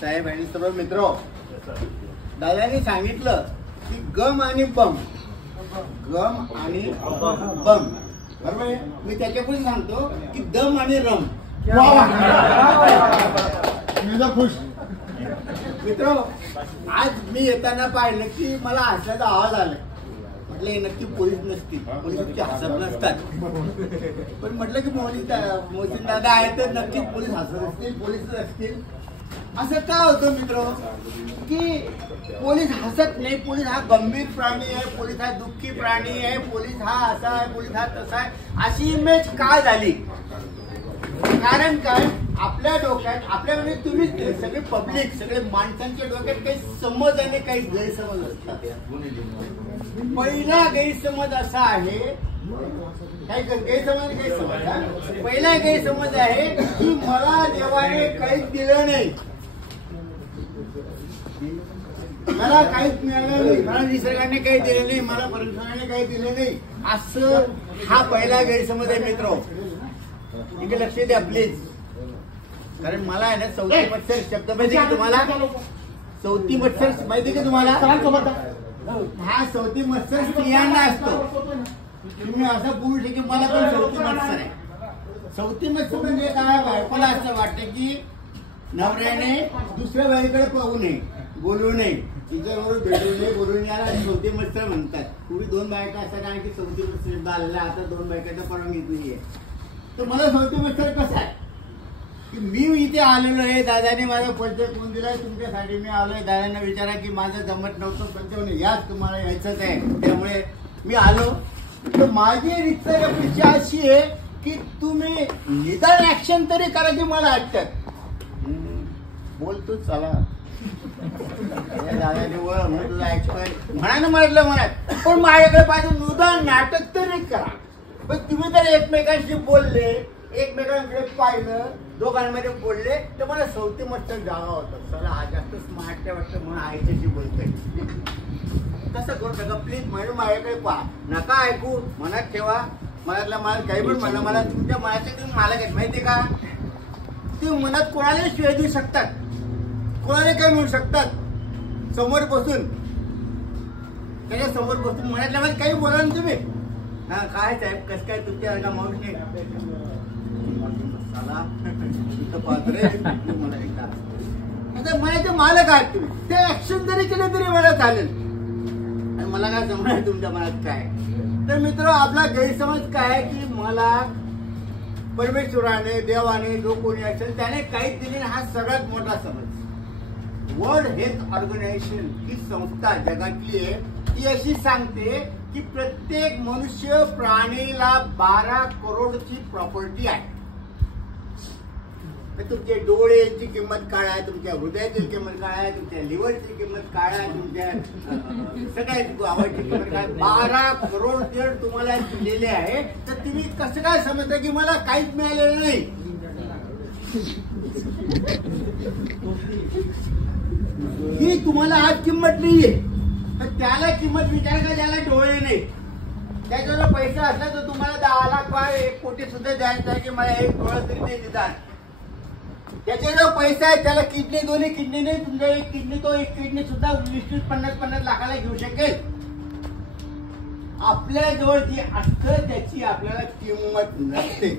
साहेब आणि सर्व मित्र, दादाने सांगितलं की गम आणि बम, गम आणि बम, बरोबर आहे. मी त्याच्यापुढे सांगतो की दम आणि रम. खुश मित्र, आज मी येताना पाहिलं की मला हसण्याचा आवाज आला. म्हटलं हे नक्की पोलीस नसतील, पोलीस हसत नसतात. पण म्हटलं की मोहसिन दादा आहे तर नक्कीच पोलीस हसत असतील, पोलीस असतील. असं का होतं मित्र की पोलीस हसत नाही? पोलीस हा गंभीर प्राणी आहे, पोलीस हा दुःखी प्राणी आहे, पोलीस हा असा आहे, पोलीस हा तसा आहे, अशी इमेज का झाली? कारण काय, आपल्या डोक्यात, आपल्यामध्ये तुम्हीच सगळे पब्लिक, सगळे माणसांच्या डोक्यात काही समज आणि काही गैरसमज असतात. पहिला गैरसमज असा आहे, काही गैरसमज पहिला गैरसमज आहे की मला देवाने काहीच दिलं नाही, मला काहीच मिळालं नाही, मला निसर्गाने काही दिलं नाही, मला परमेश्वराने काही दिलं नाही, असं हा पहिला गैरसमज आहे मित्र. इकडे लक्ष द्या प्लीज, कारण मला आहे ना चौथी मत्सर शब्द माहिती का तुम्हाला? चौथी मत्सर माहिती का तुम्हाला? हा चौथी मत्सर स्त्रियांना असतो. तुम्ही असं बोलू शके मला पण चौथी मत्सर आहे. चौथी मत्सर म्हणजे काय? बायकोला असं वाटतं की नवऱ्याने दुसऱ्या बाईकडे पाहू नये, बोलू नये, तिच्याबरोबर भेटू नये, बोलून याला चौथी मत्सर म्हणतात. पूर्वी 2 बायका असतात आणि चौथी मत्सर आलेला, आता 2 बायकांचा परवानगी नाहीये. तर मला चौथी मत्सर कसं आहे की मी इथे आलेलो आहे, दादाने माझा परिचय कोण दिलाय तुमच्यासाठी मी आलोय. दादांना विचारा की माझं जमत नव्हतं, पण ते याच तुम्हाला यायचंच आहे त्यामुळे मी आलो. तर माझी इच्छा अपेक्षा अशी आहे की तुम्ही निदान ऍक्शन तरी करा की मला ऐकतात. बोलतो चला दादाने म्हणून तुला ऐकतोय म्हणानं म्हटलं म्हणत, पण माझ्याकडे पाहिजे निदान नाटक तरी करा. पण तुम्ही जर एकमेकांशी बोलले, एकमेकांकडे पाहिलं, दोघांमध्ये बोलले तर मला चौथी मत्सर जागा होतं. चला हा जास्त स्मार्ट वाटतं म्हणून आईच्याशी बोलतोय. तसं करू नका प्लीज. म्हणून माझ्याकडे पहा, नका ऐकू, मनात ठेवा. मनातल्या मनात काही पण म्हणा, मला तुमच्या मनाचे तुम्ही मालक आहेत माहिती का? तुम्ही मनात कोणाला शिवाय देऊ शकतात, कोणाला काय म्हणू शकतात. समोर बसून, त्याच्या समोर बसून मनातल्या मध्ये काही बोला ना तुम्ही. हा काय साहेब कसं काय तुमच्या माणूस नाही आता मनाचे मालक आहात तुम्ही. ते ऍक्शन जरी केले तरी मला चालेल आणि मला काय जमणार तुमच्या मनात काय. तर मित्र, आपला गैरसमज काय की मला परमेश्वराने, देवाने, जो कोणी असेल त्याने काहीच दिले हा सगळ्यात मोठा समज. वर्ल्ड हेल्थ ऑर्गनायझेशन ही संस्था जगातली आहे, ती अशी सांगते की प्रत्येक मनुष्य प्राणीला 12 करोडची प्रॉपर्टी आहे. तुमचे डोळ्याची किंमत काय आहे, तुमच्या हृदयाची किंमत काय आहे, तुमच्या लिव्हरची किंमत काय आहे, तुमच्या सगळ्याची आवडची किंमत काय, 12 करोड जर तुम्हाला दिलेले आहे तर तुम्ही कसं काय समजता की मला काहीच मिळालेलं नाही? ही तुम्हाला आज किंमत नाहीये. तर त्याला किंमत विचार का ज्याला डोळे नाही, त्याच्याला पैसा असला तर तुम्हाला 10 लाख 1 कोटी सुद्धा द्यायचं आहे की मला 1 डोळा तरी ते देतात. त्याच्याजवळ पैसा आहे, त्याला किडनी, दोन्ही किडनी नाही, तुमच्या 1 किडनी, तो 1 किडनी सुद्धा 20-50 लाखाला घेऊ शकेल. आपल्या जवळ जी असतं त्याची आपल्याला किंमत नसते.